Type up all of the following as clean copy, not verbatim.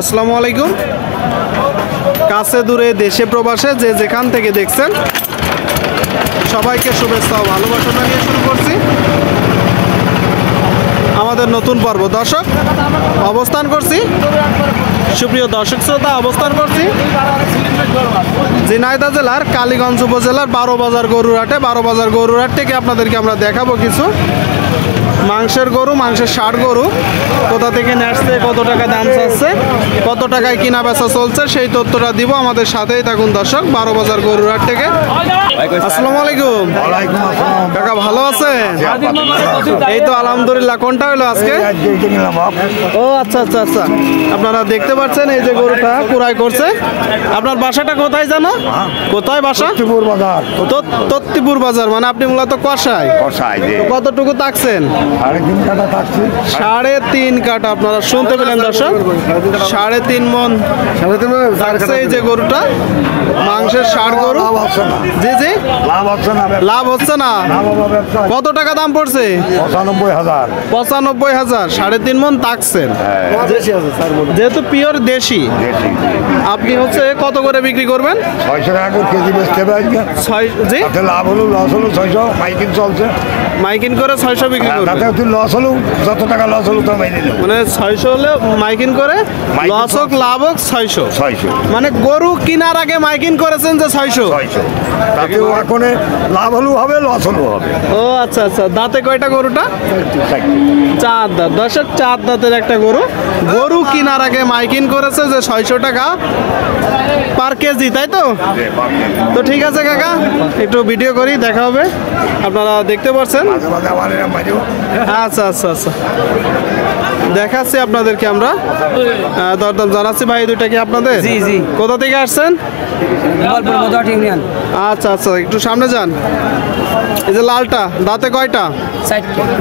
আসসালামু আলাইকুম। কাছে দূরে দেশে প্রবাসে যে যেখান থেকে দেখছেন সবাইকে শুভেচ্ছা ও ভালোবাসা জানিয়ে শুরু করছি আমাদের নতুন পর্ব। দর্শক অবস্থান করছি, সুপ্রিয় দর্শক শ্রোতা, অবস্থান করছি ঝিনাইদহ জেলার কালীগঞ্জ উপজেলার 12 বাজার গরুর হাটে। 12 বাজার গরুর হাট থেকে আপনাদেরকে আমরা দেখাবো কিছু মাংসের গরু, মাংসের ষাঁড় গরু কোথা থেকে নেসছে, কত টাকা দাম চাচ্ছে, কত টাকায় কিনা বেচা চলছে সেই তথ্যটা দিব। আমাদের সাথেই থাকুন দর্শক 12 বাজার গরুর হাট থেকে। আসসালামু আলাইকুম কাকা, ভালো আছেন? এই তো আলহামদুলিল্লাহ। কোনটা হলো আজকে? ও আচ্ছা আচ্ছা আচ্ছা, আপনারা দেখতে পাচ্ছেন এই যে গরুটা কুড়াই করছে। আপনার বাসাটা কোথায় জানো? কোথায় বাসা? তত্তিপুর বাজার। মানে আপনি মূলত কষাই। কতটুকু তাকছেন? 3.5 কাটা। আপনারা শুনতে পেলেন দর্শক, 3.5 মন থাকছে এই যে গরুটা, মাংসের ষাঁড় গরু। জি জি, লাভ হচ্ছে না। কত টাকা দাম পড়ছে? 95,000। 3.5 মন তাকছেন, যেহেতু পিওর দেশি। আপনি হচ্ছে কত করে বিক্রি করবেন? 600 টাকা করে কেজি বেচতে পারবেন। জি, লাভ হলো লস হলো 600, মাইকিং চলছে। মাইকিং করে 600 বিক্রি করবেন। লস হলো যত টাকা লস হলো তো মাইনে নেব। মানে 600 হলে মাইকিং করে লস হোক লাভ হোক 600। মানে গরু কেনার আগে মাইকিং করেছেন যে 600। তাতে এখন লাভ হলেও হবে, লস হলেও হবে। ও আচ্ছা আচ্ছা। দাঁতে কয়টা গরুটা? 4 দাঁত। দর্শক 4 দাঁতের একটা গরু। গরু কেনার আগে মাইকিং করেছে যে 600 টাকা পার কেজি, তাই তো? তো ঠিক আছে কাকা, একটু ভিডিও করি, দেখা হবে। আপনারা দেখতে পাচ্ছেন। আচ্ছা আচ্ছা আচ্ছা, দেখাচ্ছি আপনাদেরকে আমরা। দরদাম জানাচ্ছি। ভাই দুইটা কি আপনাদের? জি জি। কোথা থেকে আসছেন? আচ্ছা আচ্ছা, একটু সামনে যান। এই যে লালটা, দাঁতে কয়টা?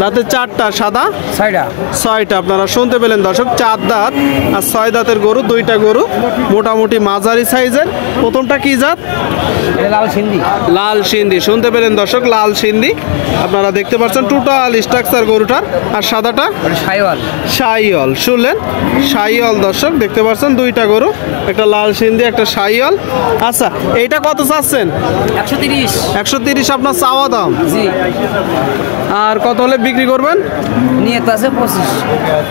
দাঁতে 4টা, সাদা 6টা। আপনারা শুনতে পেলেন দর্শক, 4 দাঁত আর 6 দাঁতের গরু, 2টা গরু মোটামুটি মাঝারি সাইজের। প্রথমটা কি জাত? লাল সিন্ধি। শুনতে পেলেন দর্শক, লাল সিন্ধি। আপনারা দেখতে পাচ্ছেন টোটাল স্ট্রাকচার গরুটার। আর সাদাটা শাহিওয়াল। শুনলেন, শাহিওয়াল দর্শক দেখতে পাচ্ছেন। 2টা গরু, একটা লাল সিন্ধি, একটা শাহিওয়াল। আচ্ছা, এইটা কত চাচ্ছেন? 130 আপনার চাওয়া দাম। আর কত হলে বিক্রি করবেন?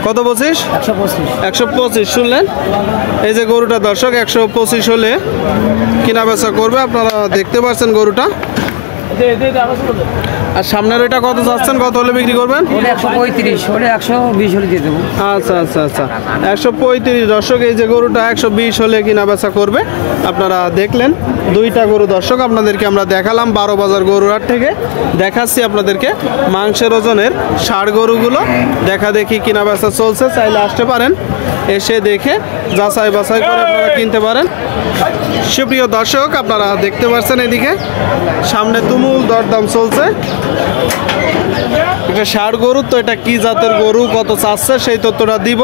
কত? 25? 125। শুনলেন, এই যে গরুটা দর্শক 125 হলে কিনা বেচা করবে। আপনারা দেখতে পাচ্ছেন গরুটা। আর সামনের ওইটা কত চাচ্ছেন, কত হলে বিক্রি করবেন? 120 হলে দিয়ে দেবো। আচ্ছা আচ্ছা আচ্ছা, 135 দর্শক। এই যে গরুটা 120 হলে কিনা বেচা করবে। আপনারা দেখলেন 2টা গরু দর্শক আপনাদেরকে আমরা দেখালাম 12 বাজার গরুর হাট থেকে। দেখাচ্ছি আপনাদেরকে মাংসের ওজনের ষাঁড় গরুগুলো। দেখা দেখি কিনা বেচা চলছে, চাইলে আসতে পারেন, এসে দেখে যাচাই বাছাই করে আপনারা কিনতে পারেন। সুপ্রিয় দর্শক, আপনারা দেখতে পাচ্ছেন এদিকে সামনে তুমুল দরদাম চলছে। এটা ষাঁড় গরু, তো এটা কি জাতের গরু, কত চাচ্ছে সেই তথ্যটা দিব।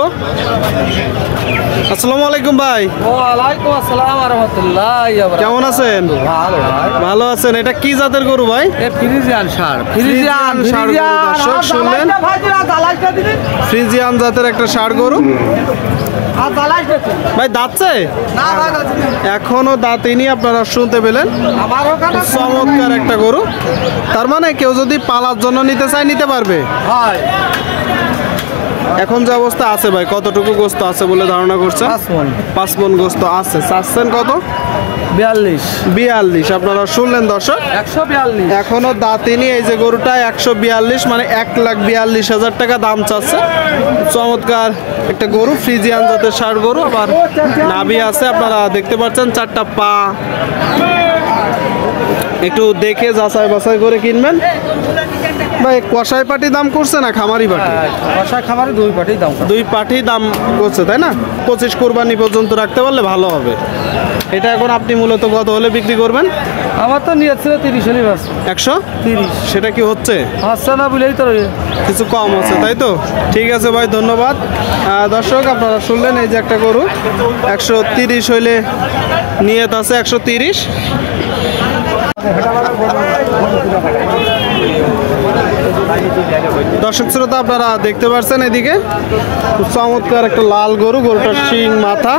আসসালামু আলাইকুম ভাই। ওয়ালাইকুম আসসালাম ওয়া রাহমাতুল্লাহি ওয়া বারাকাতুহু। কেমন আছেন? ভালো আছেন। এটা কি জাতের গরু ভাই? ফ্রিজিয়ান ষাঁড়। দর্শক শুনলেন, ফ্রিজিয়ান জাতের একটা ষাঁড় গরু। ভাই দাঁতছে? এখনো দাঁতিনি। আপনারা শুনতে পেলেন, চমৎকার একটা গরু। তার মানে কেউ যদি পালার জন্য নিতে চায় নিতে পারবে। এখন যে অবস্থা আছে ভাই, কতটুকু গোস্ত আছে বলে ধারণা করছেন? 5 মণ গোস্ত আছে। চাচ্ছেন কত? 42। আপনারা শুনলেন দর্শক, 142। এখনো দাঁতিনি এই যে গরুটা। 142 মানে 1,42,000 টাকা দাম চাচ্ছে। চমৎকার একটা গরু, ফ্রিজিয়ান জাতের ষাঁড় গরু। আবার নাভি আছে, আপনারা দেখতে পাচ্ছেন 4টা পা। একটু দেখে যাচাই বাছাই করে কিনবেন। ভাই কষাই পাটি দাম করছে না খামারি পাটি? কষাই খামারে 2 পাটি দাম। 2 পাটি দাম করছে, তাই না? 25 কোরবানি পর্যন্ত রাখতে পারলে ভালো হবে। এটা এখন আপনি মূলত কত হলে বিক্রি করবেন? আমার তো নিয়ে 30 হলে বাস। 130। সেটা কি হচ্ছে? আচ্ছা না, বলেই তো কিছু কম আছে, তাই তো? ঠিক আছে ভাই, ধন্যবাদ। দর্শক আপনারা শুনলেন, এই যে একটা গরু 130 হইলে নিয়ত আছে 130। দর্শক শ্রোতা আপনারা দেখতে পাচ্ছেন এদিকে খুব চমৎকার একটা লাল গরু, গরুটার শিং মাথা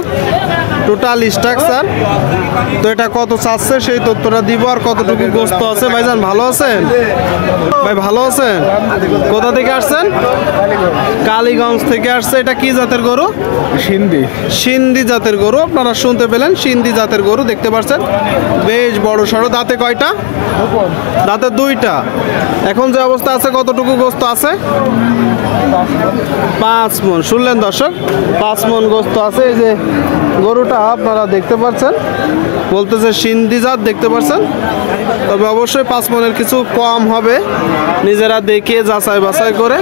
টোটাল স্ট্রাকচার। তো এটা কত চাচ্ছে সেই তথ্যটা দিব, আর কতটুকু গোস্ত আছে। ভাইজান ভালো আছেন? ভাই ভালো আছেন? কোথা থেকে আসছেন? কালীগঞ্জ থেকে আসছে। এটা কি জাতের গরু? সিন্ধি জাতের গরু। আপনারা শুনতে পেলেন, সিন্ধি জাতের গরু দেখতে পাচ্ছেন, বেশ বড় সড়ো। দাঁতে কয়টা? দাঁতে দুইটা। এখন যে অবস্থা আছে কতটুকু গোস্ত আছে? 5 মণ। শুনলেন দর্শক, 5 মণ গোস্ত আছে। এই যে গরুটা আপনারা দেখতে পাচ্ছেন, বলতেছে সিন্ধি জাত দেখতে পাচ্ছেন। তবে অবশ্যই 5 মণের কিছু কম হবে, নিজেরা দেখে যাচাই বাছাই করে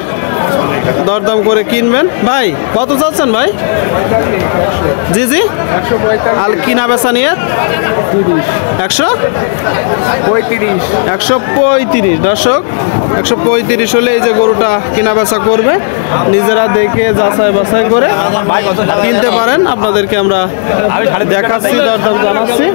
দরদাম করে কিনবেন। ভাই কত চাচ্ছেন ভাই? জি জি, আর কিনা বেচা নিয়ে 135। দর্শক 135 হলে এই যে গরুটা কিনা বেচা করবে, নিজেরা দেখে যাচাই বাছাই করে কিনতে পারেন। আপনাদেরকে আমরা দেখাচ্ছি, দরদাম জানাচ্ছি।